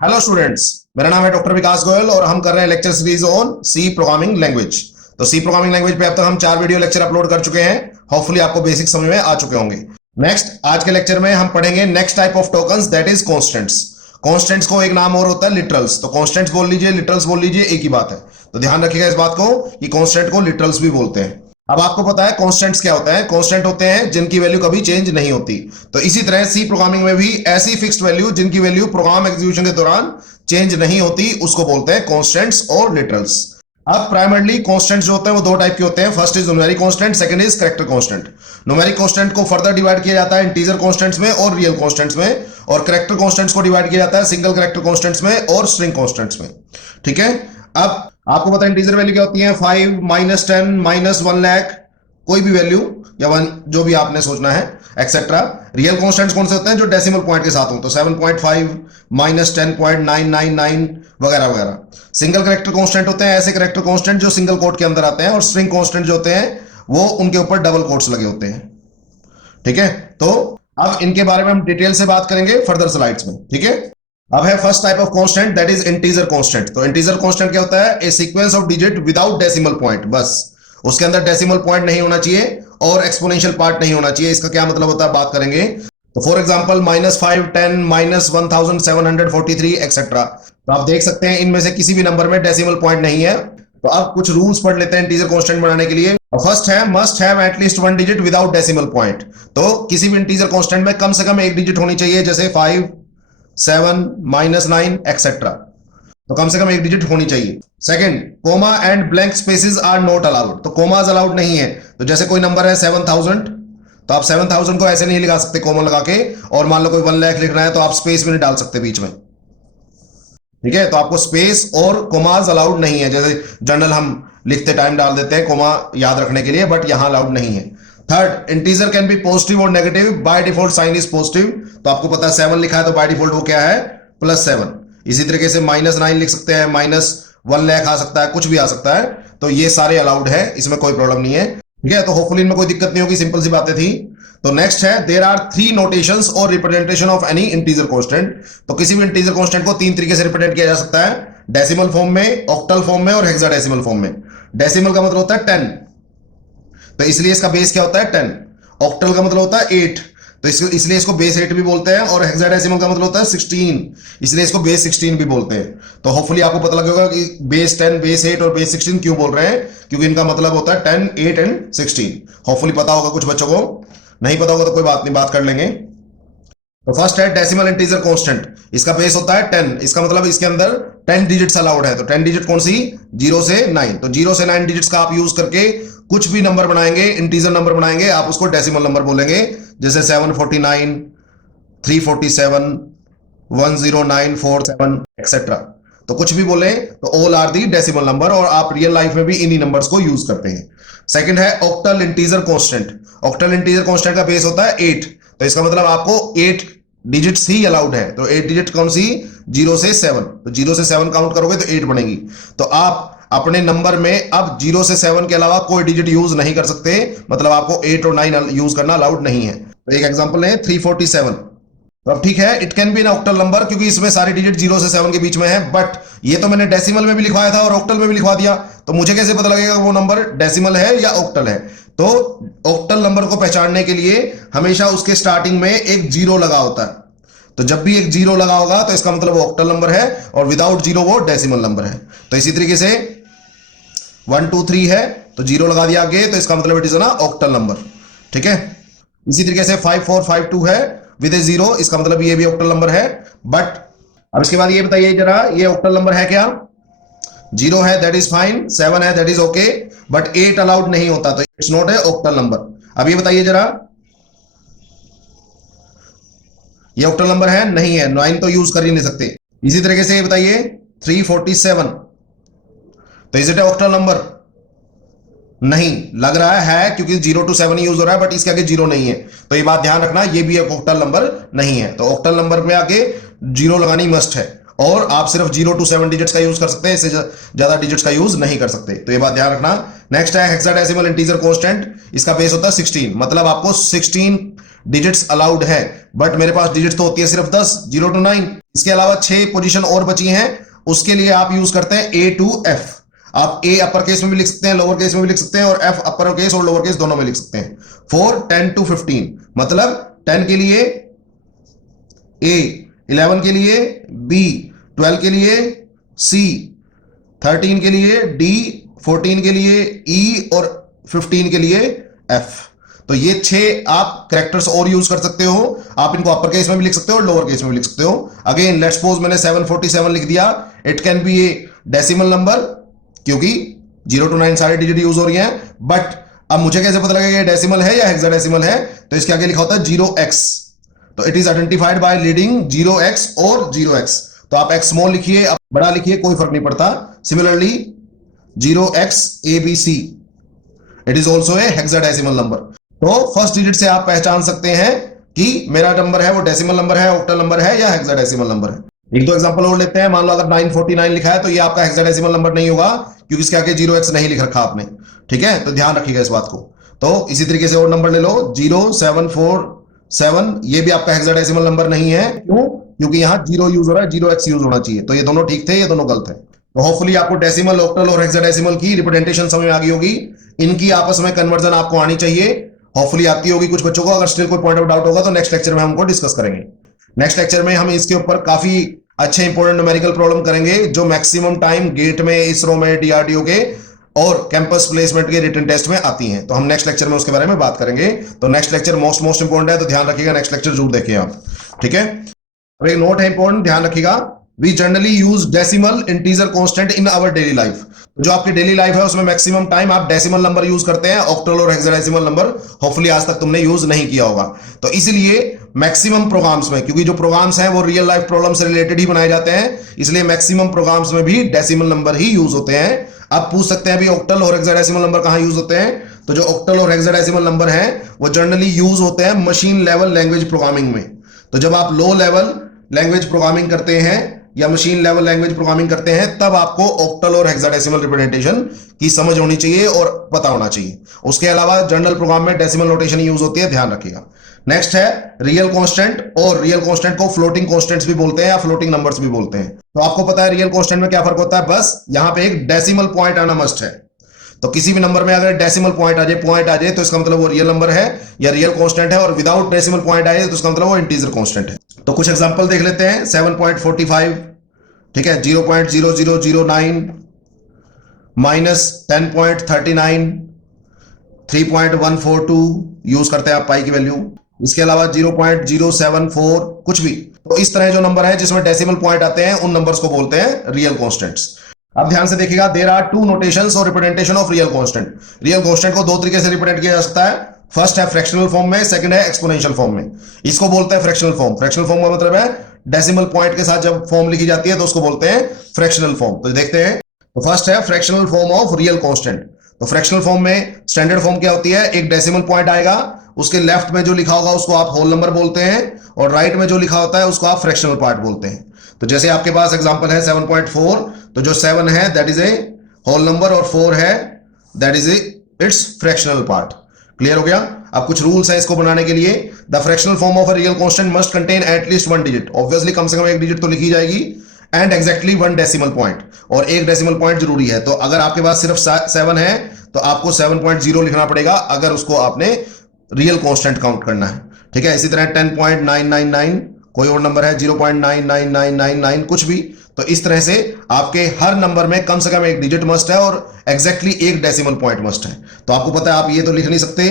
Hello students, मेरा नाम है डॉक्टर विकास गोयल और हम कर रहे हैं lecture series on C programming language. तो सी प्रोग्रामिंग लैंग्वेज पे अब तक हम 4 वीडियो लेक्चर अपलोड कर चुके हैं। होपफुली आपको बेसिक समझ में आ चुके होंगे। नेक्स्ट, आज के लेक्चर में हम पढ़ेंगे next type of tokens, that is constants. Constants को एक नाम और होता है लिटरल्स। तो कॉन्स्टेंट्स बोल लीजिए, लिटरल्स बोल लीजिए, एक ही बात है। तो ध्यान रखिएगा इस बात को कि कॉन्स्टेंट को लिटरल्स भी बोलते हैं। अब आपको पता है कॉन्स्टेंट्स क्या होता है। कॉन्स्टेंट होते हैं जिनकी वैल्यू कभी चेंज नहीं होती। तो इसी तरह सी प्रोग्रामिंग में भी ऐसी फिक्स्ड वैल्यू जिनकी वैल्यू प्रोग्राम एग्जीक्यूशन के दौरान चेंज नहीं होती, उसको बोलते हैं कॉन्स्टेंट्स और लिटरल्स। अब प्राइमरली कॉन्स्टेंट्स जो होते हैं वो दो टाइप के होते हैं। First is numeric constant, second is character constant. Numeric constant को फर्दर डिवाइड किया जाता है इंटीजर कांस्टेंट्स में और रियल कांस्टेंट्स में, और कैरेक्टर कांस्टेंट्स को डिवाइड किया जाता है सिंगल कैरेक्टर कांस्टेंट्स में और स्ट्रिंग कांस्टेंट्स में। ठीक है, अब आपको पता है इंटीजर वैल्यू क्या होती है, 5 -10 -1 लाख, कोई भी वैल्यू या वन जो भी आपने सोचना है एक्सेट्रा। रियल कांस्टेंट्स कौन से होते हैं, जो डेसिमल पॉइंट के साथ हो, तो 7.5 -10.999 वगैरह वगैरह। सिंगल कैरेक्टर कांस्टेंट होते हैं ऐसे कैरेक्टर कांस्टेंट जो सिंगल कोट के अंदर आते हैं, और स्ट्रिंग कांस्टेंट जो होते हैं वो उनके ऊपर डबल कोट्स लगे होते हैं। ठीक है, तो अब इनके बारे में हम डिटेल से बात करेंगे फर्दर स्लाइड्स में। ठीक है, अब है first type of constant, that is integer constant. तो इंटीजर कांस्टेंट क्या होता है, a sequence of digit without decimal point. बस उसके अंदर डेसिमल पॉइंट नहीं होना चाहिए और एक्सपोनेंशियल पार्ट नहीं होना चाहिए। इसका क्या मतलब होता है बात करेंगे। तो फॉर एग्जांपल -5 10 -1743 एक्सेट्रा। तो आप देख सकते हैं इनमें से किसी भी नंबर में डेसिमल पॉइंट नहीं है। तो अब कुछ रूल्स पढ़ लेते हैं इंटीजर कांस्टेंट बनाने के लिए। फर्स्ट है must have at least 1 digit without decimal point. तो किसी भी इंटीजर कांस्टेंट में कम से कम एक डिजिट होनी चाहिए, जैसे 5 7 -9 एक्सेट्रा। तो कम से कम एक डिजिट होनी चाहिए। Second, comma and blank spaces are not allowed. तो कोमाज अलाउड नहीं है। तो जैसे कोई नंबर है 7000, तो आप 7000 को ऐसे नहीं लिखा सकते कोमा लगा के, और मान लो कोई 1 लाख लिखना है तो आप स्पेस भी नहीं डाल सकते बीच में। ठीक है, तो आपको स्पेस और कोमाज अलाउड नहीं है। जैसे जनरल हम लिखते टाइम डाल देते हैं कोमा याद रखने के लिए, बट यहां अलाउड नहीं है। Third, integer can be positive और negative, by default sign is positive. तो आपको पता है 7 लिखा है तो बाय डिफॉल्ट वो क्या है, +7। इसी तरीके से -9 लिख सकते हैं, -1 लाख आ सकता है, कुछ भी आ सकता है। तो ये सारे अलाउड है, इसमें कोई प्रॉब्लम नहीं है। ठीक है, तो होपफुली इनमें कोई दिक्कत नहीं होगी, सिंपल सी बातें थी। तो नेक्स्ट है, देयर आर 3 नोटेशंस और representation of any integer constant. तो किसी भी इंटीजर कांस्टेंट को 3 तरीके से रिप्रेजेंट किया जा सकता है, डेसिमल फॉर्म में, ऑक्टल फॉर्म में और हेक्साडेसिमल फॉर्म में। डेसिमल का मतलब होता है 10, तो इसलिए इसका बेस क्या होता है 10। ऑक्टल का मतलब होता है 8, तो इसलिए इसको बेस 8 भी बोलते हैं। और हेक्साडेसिमल का मतलब होता है 16, इसलिए इसको बेस 16 भी बोलते हैं। तो होपफुली आपको पता लगेगा कि बेस 10, बेस 8 और बेस 16 क्यों बोल रहे हैं, क्योंकि इनका मतलब होता है 10, 8 एंड 16। होपफुली पता होगा कुछ बच्चों को, नहीं पता होगा तो कोई बात नहीं, बात कर लेंगे। तो फर्स्ट है डेसिमल इंटीजर कांस्टेंट, इसका बेस होता है 10। इसका मतलब इसके अंदर 10 डिजिट्स अलाउड है। तो 10 डिजिट कौन सी, 0 से 9। तो 0 से 9 डिजिट्स का आप यूज करके कुछ भी नंबर बनाएंगे, इंटीजर नंबर बनाएंगे, आप उसको डेसिमल नंबर बोलेंगे। जैसे 749, 347, 10947 एक्सेट्रा। तो कुछ भी बोले तो all are the decimal number, और आप रियल लाइफ में भी इन्हीं नंबर्स को यूज करते हैं। सेकंड है octal integer constant. Octal integer constant का बेस होता है 8। तो इसका मतलब आपको 8 डिजिट्स ही अलाउड है। तो 8 डिजिट कौन सी, 0 से 7। तो 0 से 7 काउंट करोगे तो 8 बनेगी। तो आप अपने नंबर में अब 0 से 7 के अलावा कोई डिजिट यूज नहीं कर सकते, मतलब आपको 8 और 9 यूज करना अलाउड नहीं है। तो एक एग्जांपल है 347। तो अब ठीक है, it can be an octal number, क्योंकि इसमें सारी डिजिट 0 से 7 के बीच में है। बट ये तो मैंने डेसिमल में भी लिखवाया था और ऑक्टल में भी लिखवा दिया, तो मुझे कैसे पता लगेगा वो नंबर डेसिमल है या ऑक्टल है। तो ऑक्टल नंबर को पहचानने के लिए हमेशा उसके स्टार्टिंग में एक 0 लगा होता है। तो जब भी एक 0 लगा होगा तो इसका मतलब वो ऑक्टल नंबर है, और विदाउट 0 वो डेसिमल नंबर है। तो इसी तरीके से 1 2 3 है तो 0 लगा दिया आगे, तो इसका मतलब इट इज ना ऑक्टल नंबर। ठीक है, इसी तरीके से 5 4 5 2 है विद ए 0, इसका मतलब ये भी ऑक्टल नंबर है। बट अब इसके बाद ये बताइए जरा, ये ऑक्टल नंबर है क्या, 0 है दैट इज फाइन, 7 है that is okay, but 8 allowed नहीं होता, तो it's not a octal number. अब ये बताइए जरा, ये ऑक्टल नंबर है नहीं है, 9 तो यूज कर ही नहीं सकते। इसी तरीके से ये बताइए 347, तो is it A octal number, नहीं लग रहा है क्योंकि 0 to 7 यूज हो रहा है, बट इसके आगे 0 नहीं है। तो ये बात ध्यान रखना, ये भी एक ऑक्टल नंबर नहीं है। तो ऑक्टल नंबर में आगे 0 लगानी मस्ट है, और आप सिर्फ 0 to 7 डिजिट्स का यूज कर सकते हैं, इससे ज्यादा डिजिट्स का यूज नहीं कर सकते। तो ये बात ध्यान रखना। नेक्स्ट है हेक्साडेसिमल इंटीजर कांस्टेंट, इसका बेस होता है 16, मतलब आपको 16 डिजिट्स अलाउड है, बट मेरे पास डिजिट्स तो होती है सिर्फ 10, 0 to 9। इसके अलावा 6 पोजीशन और बची हैं, उसके लिए आप यूज करते हैं A to F। आप A अपर केस में भी लिख सकते हैं, लोअर केस में भी लिख सकते हैं, और F अपर केस और लोअर केस दोनों में लिख सकते हैं। 4, 10 to 15, मतलब 10 के लिए A, 11 के लिए B, 12 के लिए C, 13 के लिए D, 14 के लिए E और 15 के लिए F। तो ये 6 आप कैरेक्टर्स और यूज कर सकते हो। आप इनको अपर केस में भी लिख सकते हो और लोअर केस में भी लिख सकते हो। अगेन लेट्स सपोज मैंने 747 लिख दिया, it can B A decimal number, क्योंकि 0 to 9 सारे डिजिट यूज हो रही हैं। बट अब मुझे कैसे पता लगेगा ये डेसिमल है या हेक्साडेसिमल है? तो इसके आगे लिखा होता है 0x, तो it is identified by leading 0x और 0x। तो आप x स्मॉल लिखिए, आप बड़ा लिखिए, कोई फर्क नहीं पड़ता। Similarly 0x ABC, it is also a hexadecimal number. तो फर्स्ट डिजिट से आप पहचान सकते हैं कि मेरा नंबर है वो डेसिमल नंबर है, ऑक्टल नंबर है या हेक्साडेसिमल नंबर है। एक दो एग्जांपल और लेते हैं। मान लो अगर 949 लिखा है तो ये आपका हेक्साडेसिमल नंबर नहीं होगा, क्योंकि इसके आगे 0x नहीं लिख रखा आपने। ठीक है, तो ध्यान रखिएगा इस बात को। तो इसी तरीके से और नंबर ले लो 0747, ये भी आपका हेक्साडेसिमल नंबर नहीं है। क्यों? क्योंकि यहाँ 0 यूज हो रहा है, 0x यूज होना चाहिए। तो ये दोनों ठीक थे, ये दोनों गलत है। तो होपफुली आपको डेसिमल, ऑक्टल और हेक्साडेसिमल की रिप्रेजेंटेशन समझ में आ गई होगी। इनकी आपस में कन्वर्जन आपको आनी चाहिए, होपफुली आती होगी कुछ बच्चों को। अगर स्टिल कोई पॉइंट ऑफ डाउट होगा तो नेक्स्ट लेक्चर में हमको डिस्कस करेंगे। नेक्स्ट लेक्चर में हम इसके ऊपर काफी अच्छे इंपॉर्टेंट न्यूमेरिकल प्रॉब्लम करेंगे, जो मैक्सिमम टाइम गेट में, इसरो में, डीआरडीओ के और कैंपस प्लेसमेंट के रिटन टेस्ट में आती हैं। तो हम नेक्स्ट लेक्चर में उसके बारे में बात करेंगे। तो नेक्स्ट लेक्चर मोस्ट इंपॉर्टेंट है, तो ध्यान रखिएगा, नेक्स्ट लेक्चर जरूर देखिए आप। ठीक है, अब एक नोट है इंपॉर्टेंट, ध्यान रखिएगा। We generally use decimal integer constant in our daily life. जो आपकी डेली लाइफ है उसमें मैक्सिमम टाइम आप डेसिमल नंबर यूज करते हैं, ऑक्टल और हेक्साडेसिमल नंबर होपफुली आज तक तुमने यूज नहीं किया होगा। तो इसलिए मैक्सिमम प्रोग्राम्स में, क्योंकि जो प्रोग्राम्स हैं वो रियल लाइफ प्रॉब्लम से रिलेटेड ही बनाए जाते हैं, इसलिए मैक्सिमम प्रोग्राम्स में भी डेसिमल नंबर ही यूज होते हैं। आप पूछ सकते हैं अभी ऑक्टल और हेक्साडेसिमल नंबर कहां यूज होते हैं? तो जो ऑक्टल और हेक्साडेसिमल नंबर हैं वो जनरली यूज होते हैं मशीन लेवल लैंग्वेज प्रोग्रामिंग में। तो जब आप लो लेवल लैंग्वेज प्रोग्रामिंग करते हैं या मशीन लेवल लैंग्वेज प्रोग्रामिंग करते हैं, तब आपको ऑक्टल और हेक्साडेसिमल रिप्रेजेंटेशन की समझ होनी चाहिए और पता होना चाहिए। उसके अलावा जनरल प्रोग्राम में डेसिमल नोटेशन यूज होती है, ध्यान रखिएगा। नेक्स्ट है रियल कांस्टेंट, और रियल कांस्टेंट को फ्लोटिंग कांस्टेंट्स भी बोलते हैं या फ्लोटिंग नंबर्स भी बोलते हैं। तो आपको पता है रियल कांस्टेंट में क्या फर्क होता है, बस यहां पे एक डेसिमल पॉइंट आना मस्ट है। तो किसी भी नंबर में अगर डेसिमल पॉइंट आ जाए तो इसका मतलब वो रियल नंबर है या रियल कांस्टेंट है, और विदाउट डेसिमल पॉइंट आए तो इसका मतलब वो इंटीजर कांस्टेंट है। तो कुछ एग्जांपल देख लेते हैं। 7.45, ठीक है, 0.0009, -10.39, 3.142 यूज करते हैं आप पाई की वैल्यू। इसके अलावा 0.074, कुछ भी। तो इस तरह जो नंबर है जिसमें डेसिमल पॉइंट आते हैं उन नंबर्स को बोलते हैं रियल कांस्टेंट्स। अब ध्यान से देखिएगा, देयर आर टू नोटेशंस और representation of real constant. Real constant को दो तरीके से रिप्रेजेंट किया जा सकता है। फर्स्ट है फ्रैक्शनल फॉर्म में, सेकंड है एक्सपोनेंशियल फॉर्म में। इसको बोलते हैं फ्रैक्शनल फॉर्म। फ्रैक्शनल फॉर्म का मतलब है डेसिमल पॉइंट के साथ जब फॉर्म लिखी जाती है तो उसको बोलते हैं फ्रैक्शनल फॉर्म। तो देखते हैं। तो फर्स्ट है fractional form of real constant. तो फ्रैक्शनल फॉर्म में स्टैंडर्ड फॉर्म क्या होती है, एक डेसिमल पॉइंट आएगा, उसके लेफ्ट में जो लिखा होगा उसको आप होल नंबर बोलते हैं, और राइट में जो लिखा होता है उसको आप फ्रैक्शनल पार्ट बोलते हैं। तो जैसे आपके पास एग्जांपल है 7.4, तो जो 7 है that is a whole number और 4 है that is its fractional part. Clear हो गया? अब कुछ रूल्स हैं इसको बनाने के लिए। The fractional form of a real constant must contain at least 1 digit. Obviously कम से कम एक डिजिट तो लिखी जाएगी, एंड एग्जैक्टली 1 डेसिमल पॉइंट, और एक डेसिमल पॉइंट जरूरी है। तो अगर आपके पास सिर्फ 7 है तो आपको 7.0 लिखना पड़ेगा अगर उसको आपने रियल कांस्टेंट काउंट करना है। ठीक है, इसी तरह 10.999, कोई और नंबर है 0.99999, कुछ भी। तो इस तरह से आपके हर नंबर में कम से कम एक डिजिट मस्ट है और एग्जैक्टली एक डेसिमल पॉइंट मस्ट है। तो आपको पता है आप ये तो लिख नहीं सकते,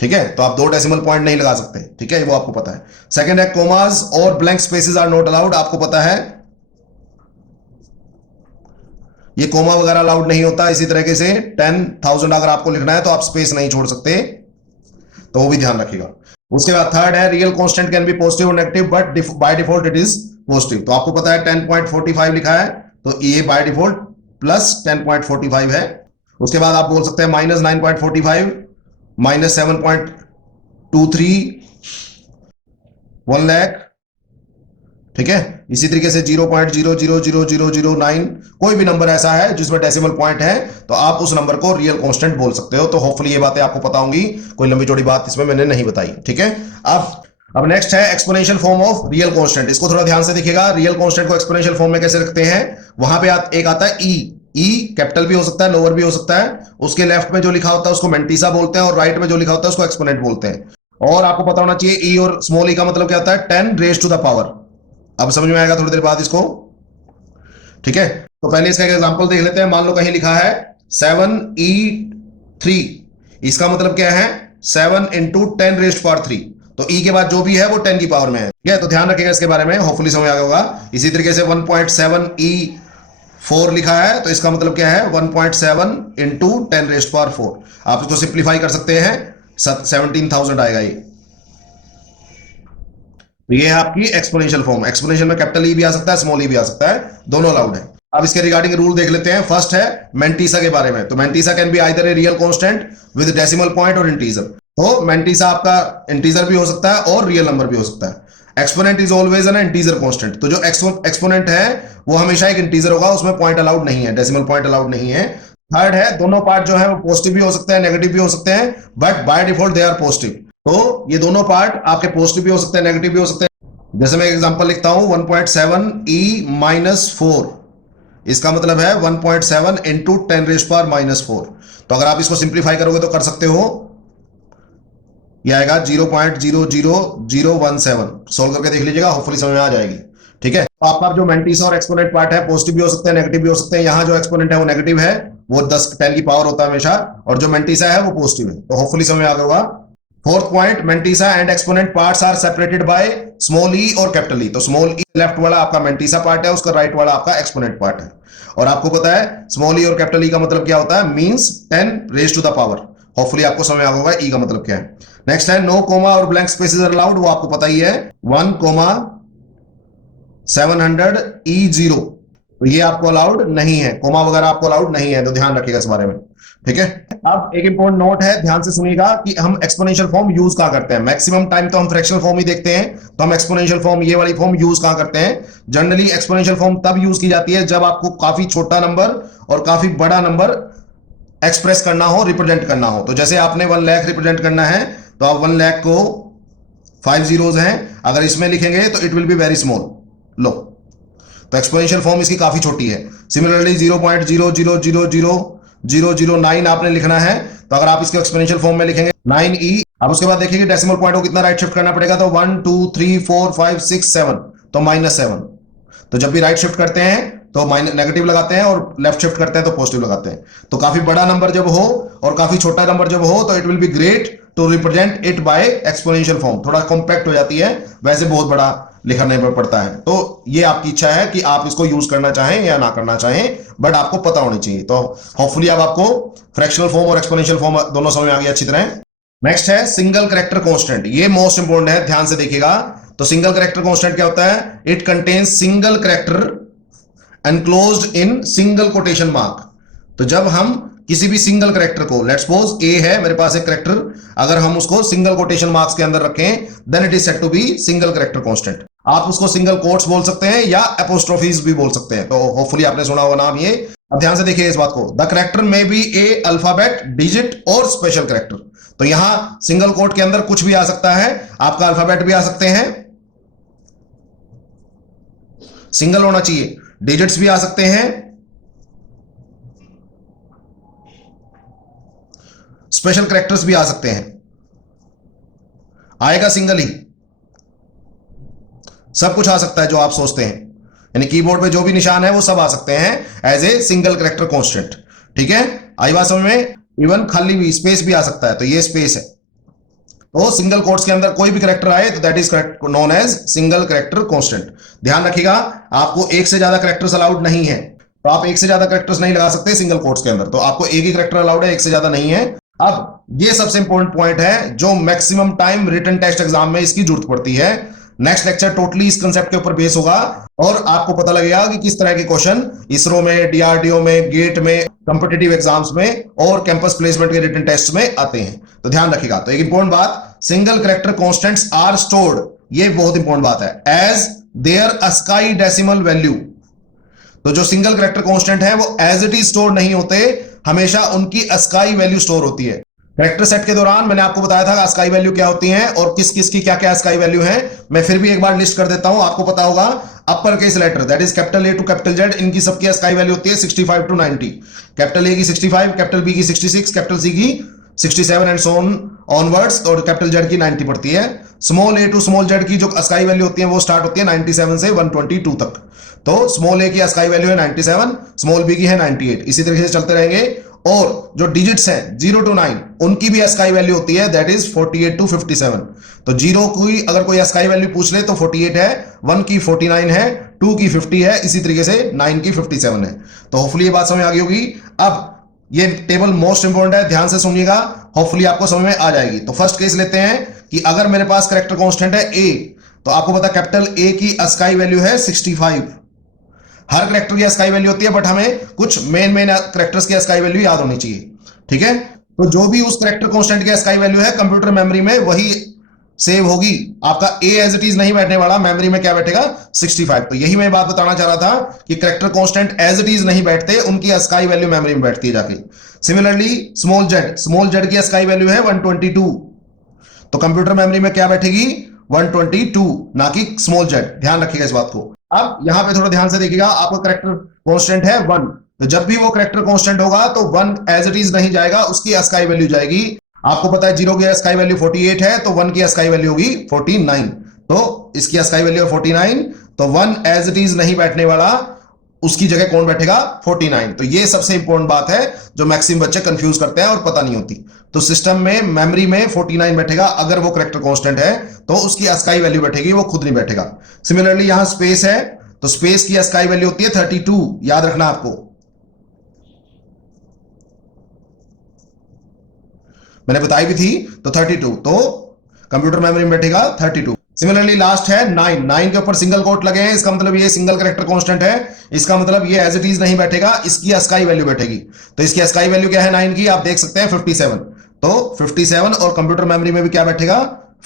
ठीक है, तो आप 2 डेसिमल पॉइंट नहीं लगा सकते। ठीक है, वो आपको पता है। सेकंड है कोमास और blank spaces are not allowed. आपको पता है ये कोमा वगैरह अलाउड नहीं होता। इसी तरीके से 10,000 अगर आपको लिखना है तो आप स्पेस नहीं छोड़ सकते, तो वो भी ध्यान रखिएगा। उसके बाद थर्ड है real constant can be positive और negative, but by default it is positive. तो आपको पता है 10.45 लिखा है तो ये बाय डिफॉल्ट प्लस 10.45 है। उसके बाद आप बोल सकते हैं -9.45, -7.23, 1 लाख, ठीक है। इसी तरीके से 0.000009 कोई भी नंबर ऐसा है जिसमें डेसिमल पॉइंट है तो आप उस नंबर को रियल कांस्टेंट बोल सकते हो। तो होपफुली ये बातें आपको पता होंगी, कोई लंबी चौड़ी बात इसमें मैंने नहीं बताई। ठीक है। अब नेक्स्ट है exponential form of real constant. इसको थोड़ा ध्यान से देखिएगा, रियल कांस्टेंट को एक्सपोनेंशियल फॉर्म में कैसे रखते हैं। वहां पे एक आता है ई कैपिटल भी हो सकता है, लोअर भी हो सकता है। उसके लेफ्ट में जो लिखा होता है उसको मेंटिसा बोलते हैं और राइट में जो लिखा होता है उसको एक्सपोनेंट बोलते हैं। और आपको पता होना चाहिए ई और स्मॉल ई का मतलब क्या होता है, 10 रेज टू द पावर। अब समझ में आएगा थोड़ी देर बाद इसको। ठीक है, तो पहले इसका एक एग्जांपल देख लेते हैं। मान लो कहीं लिखा है 7e3, इसका मतलब क्या है 7 इंटू 10 रेज पावर 3। तो e के बाद जो भी है वो 10 की पावर में है। ठीक है, तो ध्यान रखिएगा इसके बारे में, होपफुली समझ आ गया होगा। इसी तरीके से 1.7e4 लिखा है तो इसका मतलब क्या है 1.7 इंटू 10 रेज पावर 4। आप इसको सिंप्लीफाई कर सकते हैं, 17,000 आएगा ये है आपकी एक्सपोनेंशियल फॉर्म। एक्सपोनेंशियल में कैपिटल ई भी आ सकता है, स्मॉल ई भी आ सकता है, दोनों अलाउड है। अब इसके रिगार्डिंग रूल देख लेते हैं। फर्स्ट है मेंटिसा के बारे में। तो mantissa can be either a real constant with decimal point और इंटीजर। तो मेंटिसा आपका इंटीजर भी हो सकता है और रियल नंबर भी हो सकता है। Exponent is always an integer constant. तो जो एक्सपोनेंट है वो हमेशा एक इंटीजर होगा, उसमें पॉइंट अलाउड नहीं है, डेसिमल पॉइंट अलाउड नहीं है। थर्ड है दोनों पार्ट जो है वो पॉजिटिव भी हो सकते हैं, नेगेटिव भी हो सकते हैं, but by default they are positive. तो ये दोनों पार्ट आपके पॉजिटिव भी हो सकते हैं, नेगेटिव भी हो सकते हैं। जैसे मैं एग्जांपल लिखता हूं 1.7e-4, इसका मतलब है 1.7 इंटू 10 रेज पावर -4। तो अगर आप इसको सिंप्लीफाई करोगे तो कर सकते हो, यह आएगा 0.00017। सोल्व करके देख लीजिएगा, होपफुली समझ में आ जाएगी। ठीक है, तो आपका जो मेंटिसा और एक्सपोनेंट पार्ट है पॉजिटिव भी हो सकते हैं, नेगेटिव भी हो सकते हैं। यहां जो एक्सपोनेंट है वो नेगेटिव है, वो 10 की पावर होता है हमेशा, और जो मेंटिसा है वो पॉजिटिव है। तो होपफुली समझ में आ गया होगा। Fourth point, mantissa and exponent parts are separated by small E और कैपिटल ई। तो स्मॉल ई लेफ्ट वाला आपका मेंटिसा पार्ट है, उसका राइट वाला आपका एक्सपोनेंट पार्ट है। और आपको पता है स्मॉल ई और कैपिटल ई का मतलब क्या होता है, means 10 raise to the power. Hopefully आपको समझ आ गया होगा ई का मतलब क्या है। नेक्स्ट है नो कोमा और ब्लैंक स्पेसेस आर अलाउड। वो आपको पता ही है 1,700E0, तो ये आपको अलाउड नहीं है, कोमा वगैरह आपको अलाउड नहीं है, तो ध्यान रखिएगा इस बारे में। ठीक है, अब एक इंपॉर्टेंट नोट है, ध्यान से सुनिएगा कि हम एक्सपोनेंशियल फॉर्म यूज कहां करते हैं। मैक्सिमम टाइम तो हम फ्रैक्शनल फॉर्म ही देखते हैं, तो हम एक्सपोनेंशियल फॉर्म ये वाली फॉर्म यूज कहां करते हैं। जनरली एक्सपोनेंशियल फॉर्म तब यूज की जाती है जब आपको काफी छोटा नंबर और काफी बड़ा नंबर एक्सप्रेस करना हो, रिप्रेजेंट करना हो। तो जैसे आपने 1 लाख रिप्रेजेंट करना है तो आप 1 लाख को 5 जीरोज हैं, अगर इसमें लिखेंगे तो it will be very small, low. तो एक्सपोनेंशियल फॉर्म इसकी काफी छोटी है। सिमिलरली 0.0000009 आपने लिखना है, तो अगर आप इसके एक्सपोनेंशियल फॉर्म में लिखेंगे 9e। अब उसके बाद देखिए डेसिमल पॉइंट को कितना राइट शिफ्ट करना पड़ेगा, तो 1 2 3 4 5 6 7, तो -7। तो जब भी राइट शिफ्ट करते हैं तो नेगेटिव लगाते हैं और लेफ्ट शिफ्ट करते हैं तो पॉजिटिव लगाते हैं। तो काफी बड़ा नंबर जब हो और काफी छोटा नंबर जब हो तो it will be great to represent it by exponential form. थोड़ा कॉम्पैक्ट हो जाती है, वैसे बहुत बड़ा लिखने पर पड़ता है। तो ये आपकी इच्छा है कि आप इसको यूज करना चाहें या ना करना चाहें, बट आपको पता होनी चाहिए। तो होपफुली अब आपको फ्रैक्शनल फॉर्म और एक्सपोनेंशियल फॉर्म दोनों समझ में आ गया अच्छी तरह। नेक्स्ट है सिंगल कैरेक्टर कांस्टेंट। ये मोस्ट इंपोर्टेंट है, ध्यान से देखिएगा। तो सिंगल कैरेक्टर कांस्टेंट क्या होता है, it contains single character enclosed in single quotation mark. तो जब हम किसी भी सिंगल कैरेक्टर को, लेट्स सपोज ए है मेरे पास एक कैरेक्टर, अगर हम उसको सिंगल कोटेशन मार्क्स के अंदर रखें then it is said to be single character constant. आप उसको सिंगल कोट्स बोल सकते हैं या एपोस्ट्रोफीज भी बोल सकते हैं। तो होपफुली आपने सुना होगा नाम ये। अब ध्यान से देखिए इस बात को, द कैरेक्टर में बी ए अल्फाबेट, डिजिट और स्पेशल कैरेक्टर। तो यहां सिंगल कोट के अंदर कुछ भी आ सकता है, आपका अल्फाबेट भी आ सकते हैं, सिंगल होना चाहिए, डिजिट्स भी आ सकते हैं, स्पेशल कैरेक्टर्स भी आ सकते हैं, आएगा सिंगल ही, सब कुछ आ सकता है जो आप सोचते हैं। यानी कीबोर्ड पे जो भी निशान है वो सब आ सकते हैं as a single character constant. ठीक है, आई बात समझ में। इवन खाली भी स्पेस भी आ सकता है, तो ये स्पेस है। तो सिंगल कोट्स के अंदर कोई भी कैरेक्टर आए तो that is known as single character constant. ध्यान रखिएगा, आपको एक से ज्यादा कैरेक्टर्स अलाउड नहीं है, तो आप एक से ज्यादा कैरेक्टर्स नहीं लगा सकते सिंगल कोट्स के अंदर। तो आपको एक ही कैरेक्टर अलाउड है, एक से ज्यादा नहीं है। अब ये सबसे इंपॉर्टेंट पॉइंट है जो maximum time written test exam में इसकी जरूरत पड़ती है। नेक्स्ट लेक्चर टोटली इस कंसेप्ट के ऊपर बेस होगा और आपको पता लगेगा कि किस तरह के क्वेश्चन इसरो में, डीआरडीओ में, गेट में, कॉम्पिटिटिव एग्जाम्स में और कैंपस प्लेसमेंट के रिटन टेस्ट में आते हैं। तो ध्यान रखिएगा। तो एक इंपॉर्टेंट बात, single character constants are stored, ये बहुत इंपॉर्टेंट बात है, as their ASCII decimal value. तो जो सिंगल कैरेक्टर कांस्टेंट है वो एज इट इज स्टोर नहीं होते, हमेशा उनकी ASCII वैल्यू स्टोर होती है। कैरेक्टर सेट के दौरान मैंने आपको बताया था ASCII वैल्यू क्या होती है और किस किस की क्या क्या ASCII वैल्यू है। मैं फिर भी एक बार लिस्ट कर देता हूं, आपको पता होगा। Upper case letter that is capital A to capital Z, इनकी सबकी ASCII वैल्यू होती है 65 टू 90। कैपिटल A की 65, कैपिटल B की 66, कैपिटल C की 67 एंड सो ऑन ऑनवर्ड्स, और कैपिटल Z की 90 पड़ती है। Small a to small z की जो ASCII वैल्यू होती है वो स्टार्ट होती है 97 से 122 तक। तो स्मॉल a की ASCII वैल्यू है 97, स्मॉल b की है 98, इसी तरीके से चलते रहेंगे। और जो डिजिट्स हैं 0 टू 9 उनकी भी ASCII वैल्यू होती है दैट इज 48 टू 57। तो 0 की अगर कोई ASCII वैल्यू पूछ ले तो 48 है, 1 की 49 है, 2 की 50 है, इसी तरीके से 9 की 57 है। तो होपफुली ये बात समझ आ गई होगी। अब ये टेबल मोस्ट इंपोर्टेंट है, ध्यान से सुनिएगा, होपफुली आपको समझ में आ जाएगी। तो फर्स्ट केस लेते हैं कि अगर मेरे पास कैरेक्टर कांस्टेंट है a, तो आपको पता कैपिटल A की ASCII वैल्यू है 65। हर कैरेक्टर की ASCII वैल्यू होती है, बट हमें कुछ मेन कैरेक्टर्स की ASCII वैल्यू याद होनी चाहिए, ठीक है। तो जो भी उस कैरेक्टर कांस्टेंट की ASCII वैल्यू है कंप्यूटर मेमोरी में वही सेव होगी। आपका A एज इट इज नहीं बैठने वाला, मेमोरी में क्या बैठेगा 65। तो यही मैं बात बताना चाह रहा था कि character constant as it is नहीं बैठते, उनकी ASCII वैल्यू मेमोरी में बैठती है जाके। सिमिलरली स्मॉल z की ASCII वैल्यू है 122, तो कंप्यूटर मेमोरी में क्या बैठेगी 122, ना कि स्मॉल z। ध्यान रखिएगा इस बात को। अब यहां पे थोड़ा ध्यान से देखिएगा, आपका कैरेक्टर कांस्टेंट है 1, तो जब भी वो कैरेक्टर कांस्टेंट होगा तो 1 एज इट इज नहीं जाएगा, उसकी ASCII वैल्यू जाएगी। आपको पता है 0 की ASCII वैल्यू 48 है, तो 1 की ASCII वैल्यू होगी 49, तो इसकी ASCII वैल्यू है 49, तो 1 एज इट इज नहीं बैठने वाला, उसकी जगह कौन बैठेगा 49। तो ये सबसे इंपॉर्टेंट बात है जो मैक्सिमम बच्चे कंफ्यूज करते हैं और पता नहीं होती। तो सिस्टम में मेमोरी में 49 बैठेगा, अगर वो कैरेक्टर कांस्टेंट है तो उसकी ASCII वैल्यू बैठेगी, वो खुद नहीं बैठेगा। सिमिलरली यहां स्पेस है, तो स्पेस की ASCII वैल्यू होती है 32, याद रखना आपको, मैंने बताई भी थी। तो 32, तो कंप्यूटर मेमोरी में बैठेगा 32। सिमिलरली लास्ट है 9 के ऊपर सिंगल कोट लगे हैं, इसका मतलब ये सिंगल कैरेक्टर कांस्टेंट है, इसका मतलब ये एज इट इज नहीं बैठेगा, इसकी ASCII वैल्यू बैठेगी। तो इसकी ASCII वैल्यू क्या है 9 की, आप देख सकते हैं 57, तो 57 और कंप्यूटर मेमोरी में भी क्या बैठेगा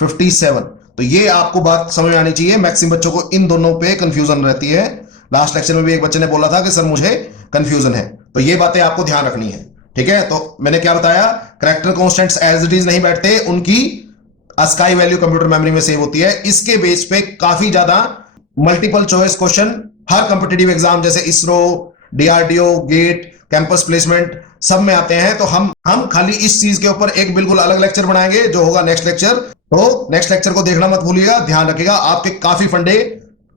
57। तो ये आपको बात समझ में आनी चाहिए, मैक्सिमम बच्चों को इन दोनों पे कंफ्यूजन रहती है। लास्ट लेक्चर में भी एक बच्चे ने बोला था कि सर मुझे कंफ्यूजन है, तो ये बातें आपको ध्यान रखनी है, ठीक है। तो मैंने क्या बताया, character constants as it is नहीं बैठते, उनकी ASCII वैल्यू कंप्यूटर मेमोरी में सेव होती है। इसके बेस पे काफी ज्यादा मल्टीपल चॉइस क्वेश्चन हर कंपिटिटिव एग्जाम जैसे ISRO, DRDO, GATE, campus placement सब में आते हैं। तो हम खाली इस चीज के ऊपर एक बिल्कुल अलग लेक्चर बनाएंगे जो होगा नेक्स्ट लेक्चर। तो नेक्स्ट लेक्चर को देखना मत भूलिएगा, ध्यान रखिएगा, आपके काफी फंडे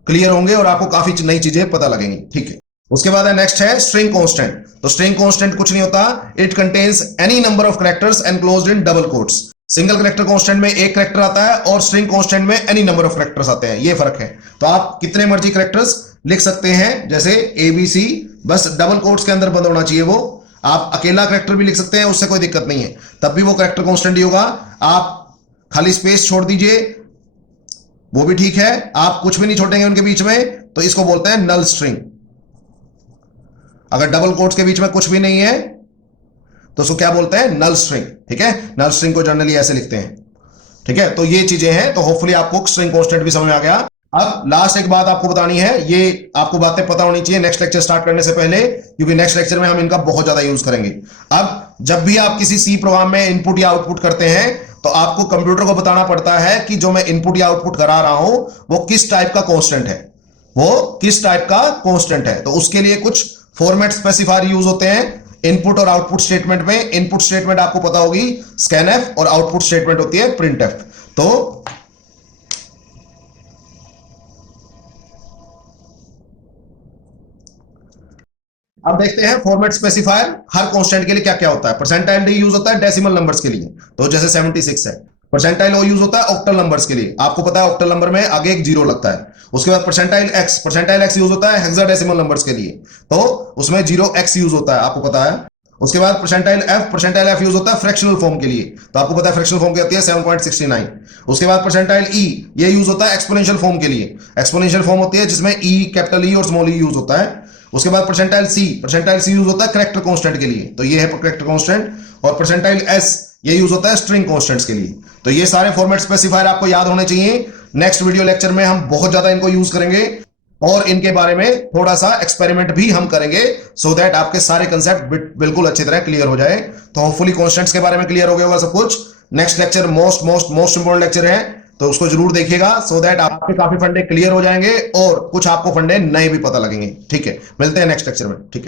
क्लियर होंगे और आपको काफी नई चीजें पता लगेंगी, ठीक है। उसके बाद है नेक्स्ट है स्ट्रिंग कांस्टेंट। तो स्ट्रिंग कांस्टेंट कुछ नहीं होता, it contains any number of characters enclosed in double quotes. Single character constant में एक कैरेक्टर आता है और स्ट्रिंग कांस्टेंट में एनी नंबर ऑफ कैरेक्टर्स आते हैं, ये फर्क है। तो आप कितने मर्जी कैरेक्टर्स लिख सकते हैं, जैसे ABC, बस डबल कोट्स के अंदर बंद होना चाहिए वो। आप अकेला कैरेक्टर भी लिख सकते हैं, उससे कोई दिक्कत नहीं है, तब भी वो कैरेक्टर कांस्टेंट ही होगा। आप खाली स्पेस छोड़ दीजिए वो भी ठीक है, आप कुछ भी नहीं छोड़ेंगे उनके बीच में, तो इसको बोलते हैं नल स्ट्रिंग। अगर डबल कोट्स के बीच में कुछ भी नहीं है तो उसको क्या बोलते हैं नल स्ट्रिंग, ठीक है। नल स्ट्रिंग को जनरली ऐसे लिखते हैं, ठीक है। तो ये चीजें हैं, तो होपफुली आपको स्ट्रिंग कांस्टेंट भी समझ में आ गया। अब लास्ट एक बात आपको बतानी है, ये आपको बातें पता होनी चाहिए नेक्स्ट लेक्चर स्टार्ट करने से पहले, क्योंकि नेक्स्ट लेक्चर में हम इनका बहुत ज्यादा यूज करेंगे। अब जब भी आप किसी सी प्रोग्राम में इनपुट या आउटपुट करते हैं तो आपको कंप्यूटर को बताना पड़ता है कि जो मैं इनपुट या आउटपुट करा रहा हूं वो किस टाइप का कांस्टेंट है, वो किस टाइप का कांस्टेंट है। तो उसके लिए कुछ फॉर्मेट स्पेसिफायर यूज होते हैं इनपुट और आउटपुट स्टेटमेंट में। इनपुट स्टेटमेंट आपको पता होगी स्कैनएफ, और आउटपुट स्टेटमेंट होती है प्रिंटएफ। तो अब देखते हैं फॉर्मेट स्पेसिफायर हर कांस्टेंट के लिए क्या क्या होता है। परसेंटाइल डी यूज होता है डेसिमल नंबर्स के लिए, तो जैसे 76 है। परसेंटाइल ओ यूज होता है ऑक्टल नंबर्स के लिए, आपको पता है ऑक्टल नंबर में आगे एक जीरो लगता है। उसके बाद परसेंटाइल एक्स यूज होता है हेक्साडेसिमल नंबर्स के लिए, तो उसमें 0x यूज होता है, आपको पता है। उसके बाद परसेंटाइल एफ यूज होता है फ्रैक्शनल फॉर्म के लिए, तो आपको पता है फ्रैक्शनल फॉर्म की होती है 7.69। उसके बाद परसेंटाइल ई, ये यूज होता है एक्सपोनेंशियल फॉर्म के लिए। एक्सपोनेंशियल फॉर्म होती है जिसमें ई, कैपिटल ई और स्मॉल ई यूज होता है। उसके बाद परसेंटाइल सी यूज होता है कैरेक्टर कांस्टेंट के लिए, तो ये है कैरेक्टर कांस्टेंट। और परसेंटाइल एस, ये यूज होता है स्ट्रिंग कांस्टेंट्स के लिए। तो ये सारे फॉर्मेट स्पेसिफायर आपको याद होने चाहिए नेक्स्ट वीडियो लेक्चर में हम बहुत ज्यादा इनको यूज करेंगे और इनके बारे में थोड़ा सा एक्सपेरिमेंट भी हम करेंगे, सो दैट आपके सारे कंसेप्ट बिल्कुल अच्छी तरह क्लियर हो जाए। तो होपफुली कॉन्स्टेंट्स के बारे में क्लियर हो गया होगा सब कुछ। Next lecture most most most important lecture है, तो उसको जरूर देखिएगा, सो दैट आपके काफी फंडे क्लियर हो जाएंगे और कुछ आपको फंडे नए भी पता लगेंगे। ठीक है, मिलते हैं नेक्स्ट लेक्चर में। ठीक है।